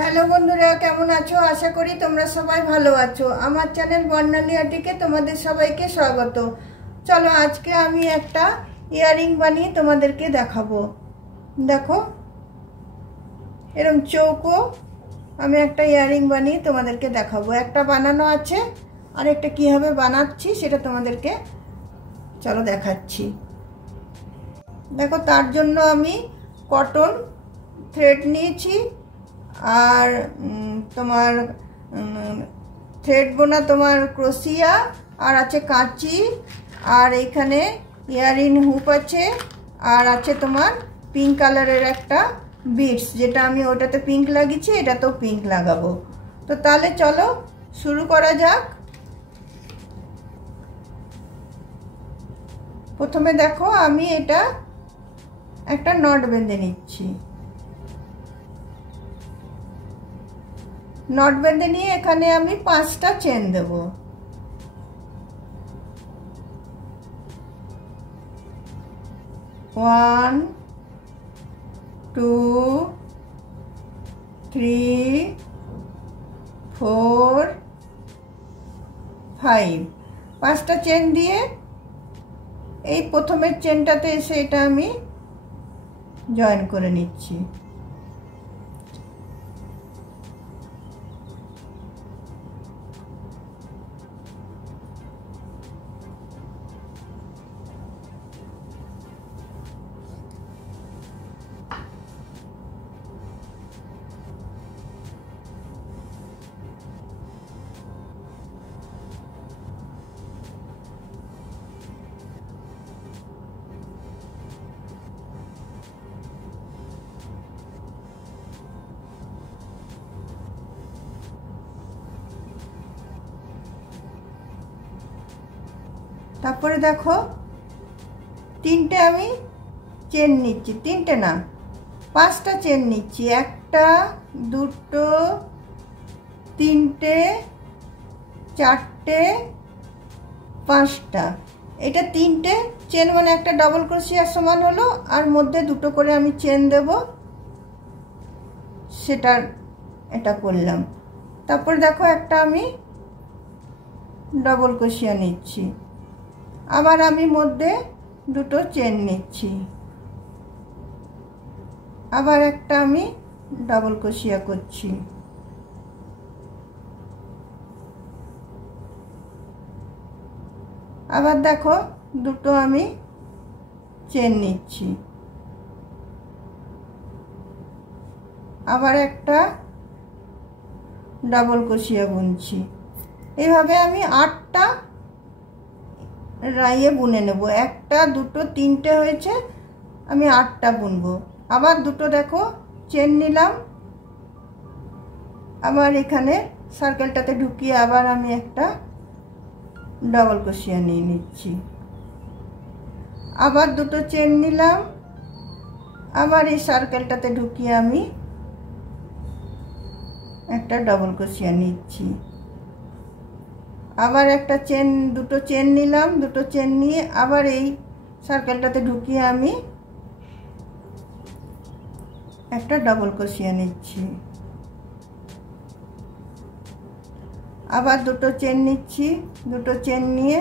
Hello বন্ধুরা, কেমন আছো? আশা করি তোমরা সবাই ভালো আছো। আমার চ্যানেল বর্ণালী আর্টিকে তোমাদের সবাইকে স্বাগত। চলো আজকে আমি একটা ইয়াররিং বানিয়ে তোমাদেরকে দেখাবো। দেখো, এরকম চৌকো আমি একটা ইয়াররিং বানিয়ে তোমাদেরকে দেখাবো। একটা বানানো আছে, আর একটা কীভাবে বানাচ্ছি সেটা তোমাদেরকে চলো দেখাচ্ছি। দেখো, তার জন্য আমি কটন থ্রেড নিয়েছি, আর তোমার থ্রেড বোনা তোমার ক্রোশিয়া, আর আছে কাঁচি, আর এখানে ইয়াররিং হুপ আছে, আর আছে তোমার পিঙ্ক কালারের একটা বিটস, যেটা আমি ওটাতে পিঙ্ক লাগিয়েছি, এটাতেও পিঙ্ক লাগাবো। তো তাহলে চলো শুরু করা যাক। প্রথমে দেখো, আমি এটা একটা নট বেঁধে নিচ্ছি। নট বেঁধে নিয়ে এখানে আমি 5টা চেন দেব। ওয়ান, 2, 3, 4, 5। 5টা চেন দিয়ে এই প্রথমের চেনটাতে এসে এটা আমি জয়েন করে নিচ্ছি। তারপরে দেখো, 3টে আমি চেন নিচ্ছি, 3টে না 5টা চেন নিচ্ছি। 1টা, 2টো, 3টে, 4টে, 5টা। এটা 3টে চেন, মানে একটা ডাবল ক্রোশিয়ার সমান হলো, আর মধ্যে 2টো করে আমি চেন দেব, সেটা এটা করলাম। তারপর দেখো, একটা আমি ডাবল ক্রোশিয়া নিচ্ছি, আবার আমি মধ্যে 2টো চেন নিচ্ছি, আবার একটা আমি ডাবল ক্রোশিয়া করছি, আবার দেখো 2টো আমি চেন নিচ্ছি, আবার একটা ডাবল ক্রোশিয়া বুনছি। এইভাবে আমি 8টা রাইয়ে বুনে নেব। 1টা, 2টো, 3টে হয়েছে, আমি 8টা বুনবো। আবার 2টো দেখো চেন নিলাম, আবার এখানে সার্কেলটাতে ঢুকিয়ে আবার আমি একটা ডাবল ক্রোশিয়া নিয়ে নিচ্ছি, আবার 2টো চেন নিলাম, আবার এই সার্কেলটাতে ঢুকিয়ে আমি একটা ডাবল ক্রোশিয়া নিচ্ছি, আবার একটা চেন, 2টো চেন নিলাম, 2টো চেন নিয়ে আবার এই সার্কেলটাতে ঢুকিয়ে আমি একটা ডাবল ক্রোশিয়া নিচ্ছি, আবার 2টো চেন নিচ্ছি, 2টো চেন নিয়ে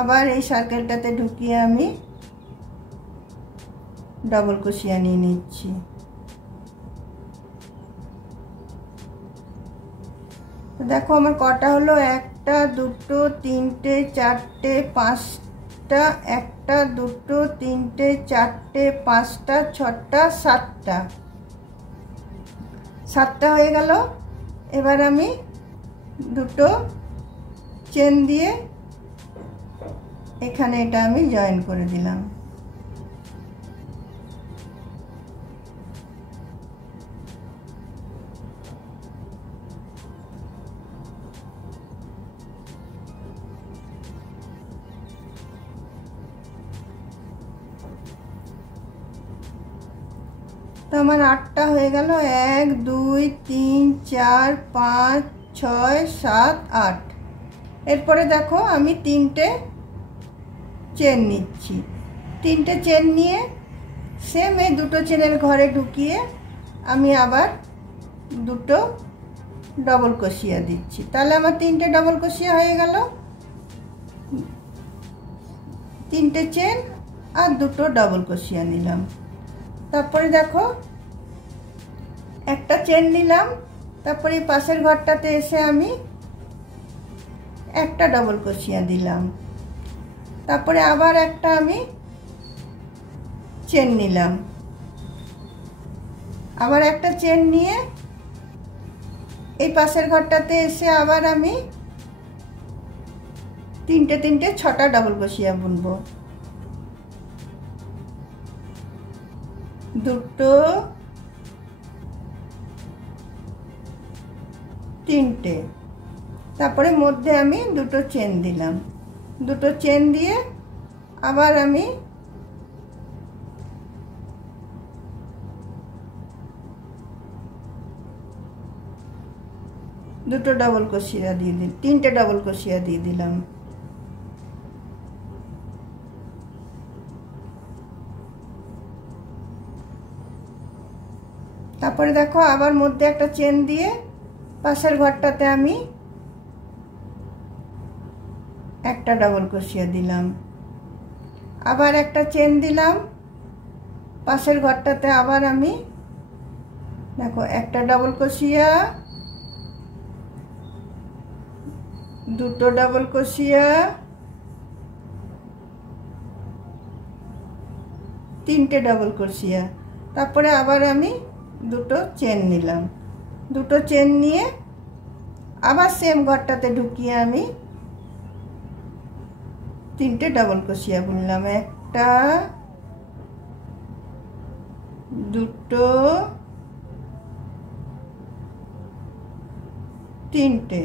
আবার এই সার্কেলটাতে ঢুকিয়ে আমি ডাবল ক্রোশিয়া নিয়ে নিচ্ছি। দেখো আমার কটা হলো, 1টা, 2টো, 3টে, 4টে, 5টা, 1টা, 2টো, 3টে, 4টে, 5টা, 6টা, 7টা। 7টা হয়ে গেল। এবার আমি 2টো চেন দিয়ে এখানে এটা আমি জয়েন করে দিলাম। তো আমার 8টা হয়ে গেল। 1, 2, 3, 4, 5, 6, 7, 8। এরপরে দেখো আমি 3টে চেন নিচ্ছি। 3টে চেন নিয়ে সেম এই 2টো চেনের ঘরে ঢুকিয়ে আমি আবার দুটো ডবল ক্রোশিয়া দিচ্ছি। তাহলে আমার 3টে ডবল ক্রোশিয়া হয়ে গেল, 3টে চেন আর দুটো ডবল ক্রোশিয়া নিলাম। তারপরে দেখো একটা চেন নিলাম, তারপরে পাশের ঘরটাতে এসে আমি একটা ডবল ক্রোশিয়া দিলাম। তারপরে আবার একটা আমি চেন নিলাম, আবার একটা চেন নিয়ে এই পাশের ঘরটাতে এসে আবার আমি 3টে 6টা ডবল ক্রোশিয়া বুনবো। দুটো, 3টে, তারপরে মধ্যে আমি দুটো চেন দিলাম। দুটো চেন দিয়ে আবার আমি দুটো ডবল ক্রোশিয়া দিয়ে দিই, 3টে ডবল ক্রোশিয়া দিয়ে দিলাম। তারপরে দেখো আবার মধ্যে একটা চেন দিয়ে পাশের ঘরটাতে আমি একটা ডবল ক্রোশিয়া দিলাম, আবার একটা চেন দিলাম, পাশের ঘরটাতে আবার আমি দেখো একটা ডবল ক্রোশিয়া, দুটো ডবল ক্রোশিয়া, 3টে ডবল ক্রোশিয়া, তারপরে আবার আমি দুটো চেন নিলাম। দুটো চেন নিয়ে আবার সেম ঘরটাতে ঢুকিয়ে আমি 3টে ডবল ক্রোশিয়া বুনলাম। একটা, দুটো, 3টে,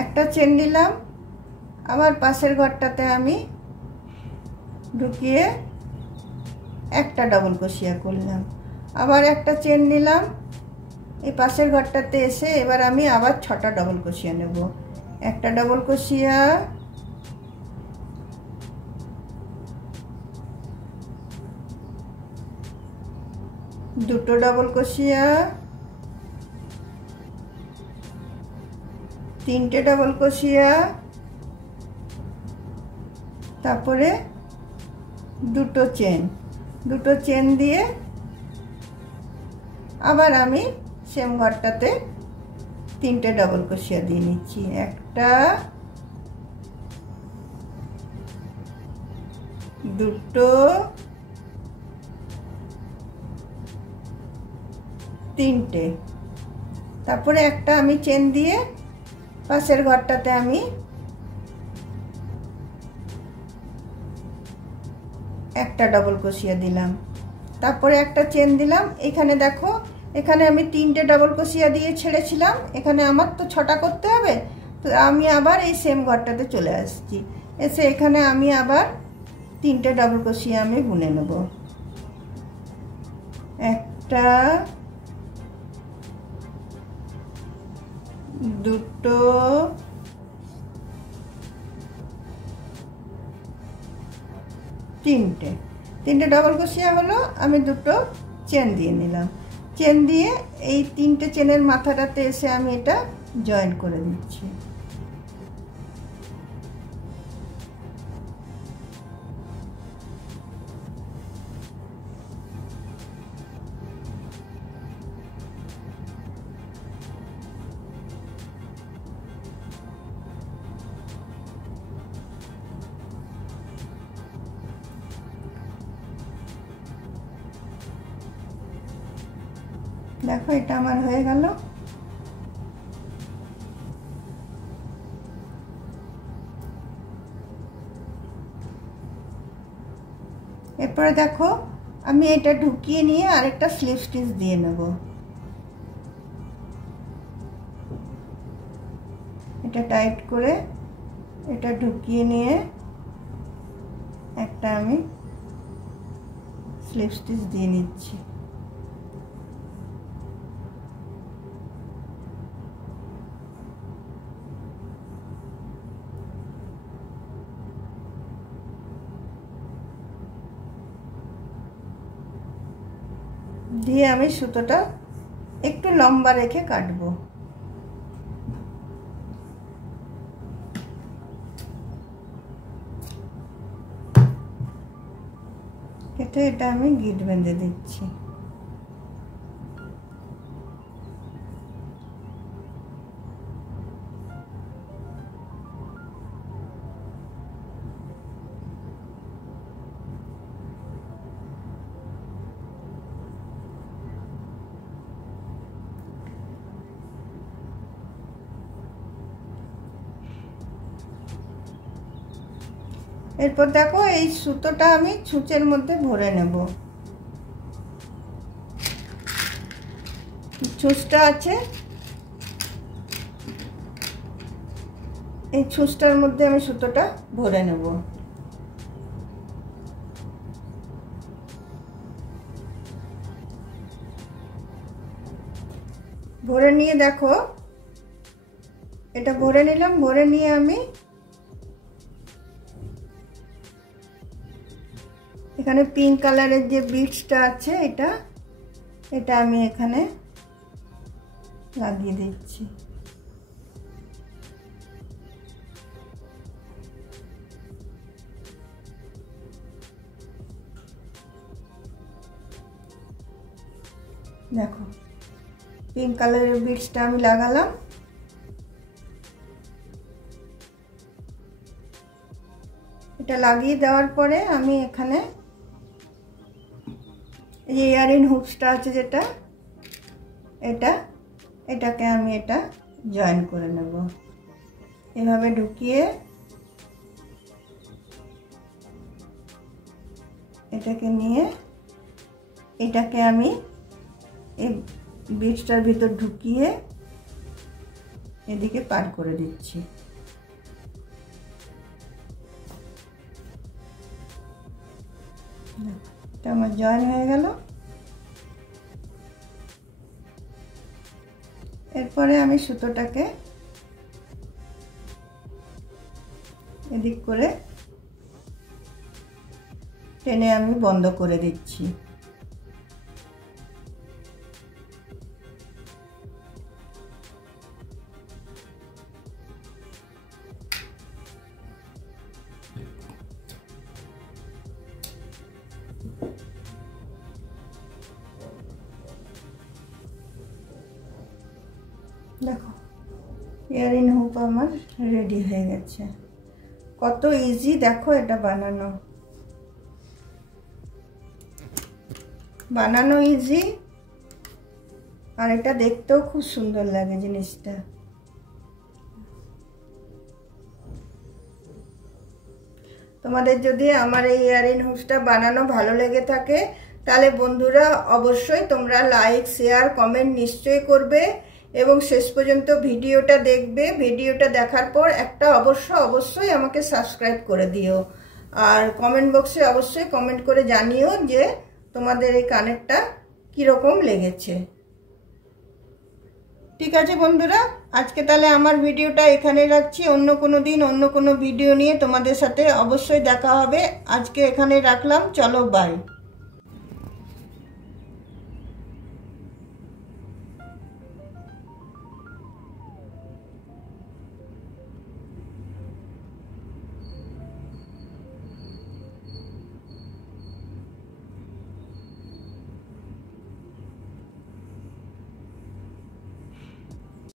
একটা চেন নিলাম, আবার পাশের ঘরটাতে আমি ঢুকিয়ে একটা ডবল ক্রোশিয়া করলাম, আবার একটা চেন নিলাম, এই পাশের ঘরটাতে এসে এবার আমি আবার 6টা ডবল ক্রোশিয়া নেব। একটা ডবল ক্রোশিয়া, দুটো ডবল ক্রোশিয়া, 3টে ডবল ক্রোশিয়া, তারপরে দুটো চেন। দুটো চেন দিয়ে আবার আমি সেম ঘরটাতে 3টে ডবল ক্রোশিয়া দিয়ে নিচ্ছি। একটা, দুটো, 3টে, তারপরে একটা আমি চেন দিয়ে পাশের ঘরটাতে আমি একটা ডবল ক্রোশিয়া দিলাম, তারপরে একটা চেন দিলাম। এখানে দেখো এখানে আমি 3টে ডবল ক্রোশিয়া দিয়ে ছেড়েছিলাম, এখানে আমার তো 6টা করতে হবে, তো আমি আবার এই সেম ঘরটাতে চলে আসছি। এসে এখানে আমি আবার 3টে ডবল ক্রোশিয়া আমি বুনে নেব। একটা, দুটো, 3টে ডবল ক্রোশিয়া হলো, আমি দুটো চেন দিয়ে নিলাম। চেন দিয়ে এই 3টে চেনের মাথাটাতে এসে আমি এটা জয়েন করে দিচ্ছি। দেখো এটা আমার হয়ে গেল। এরপরে দেখো আমি এটা ঢুকিয়ে নিয়ে আরেকটা স্লিপ স্টিচ দিয়ে নেব। এটা টাইট করে এটা ঢুকিয়ে নিয়ে একটা আমি স্লিপ স্টিচ দিয়ে নিচ্ছি। দিয়ে আমি সুতোটা একটু লম্বা রেখে কাটবো। কেটে এটা আমি গিট বেঁধে দিচ্ছি। এরপর দেখো এই সুতোটা আমি ছুঁচের মধ্যে ভরে নেব। ছুঁচটা আছে, এই ছুঁচটার মধ্যে আমি সুতোটা ভরে নেব। ভরে নিয়ে দেখো এটা ভরে নিলাম। ভরে নিয়ে আমি এখানে পিঙ্ক কালারের যে বিটসটা আছে এটা আমি এখানে লাগিয়ে দিচ্ছি। দেখো পিঙ্ক কালারের বিটসটা আমি লাগালাম। এটা লাগিয়ে দেওয়ার পরে আমি এখানে এই ইয়ারিং হুকসটা আছে যেটা এটাকে আমি এটা জয়েন করে নেব। এভাবে ঢুকিয়ে এটাকে নিয়ে এটাকে আমি এই বিটসটার ভিতর ঢুকিয়ে এদিকে পার করে দিচ্ছি। এটা আমার জয়েন হয়ে গেল। এরপরে আমি সুতোটাকে এদিক করে টেনে আমি বন্ধ করে দিচ্ছি। দেখো ইয়ারিং হুক আমার রেডি হয়ে গেছে। কত ইজি দেখো এটা বানানো ইজি, আর এটা দেখতেও খুব সুন্দর লাগে জিনিসটা। তোমাদের যদি আমার এই ইয়ারিং হুকসটা বানানো ভালো লেগে থাকে তাহলে বন্ধুরা অবশ্যই তোমরা লাইক শেয়ার কমেন্ট নিশ্চয়ই করবে এবং শেষ পর্যন্ত ভিডিওটা দেখবে। ভিডিওটা দেখার পর একটা অবশ্যই আমাকে সাবস্ক্রাইব করে দিও, আর কমেন্ট বক্সে অবশ্যই কমেন্ট করে জানিও যে তোমাদের এই কানেরটা কীরকম লেগেছে। ঠিক আছে বন্ধুরা, আজকে তাহলে আমার ভিডিওটা এখানে রাখছি। অন্য কোনো দিন অন্য কোনো ভিডিও নিয়ে তোমাদের সাথে অবশ্যই দেখা হবে। আজকে এখানে রাখলাম, চলো বাই।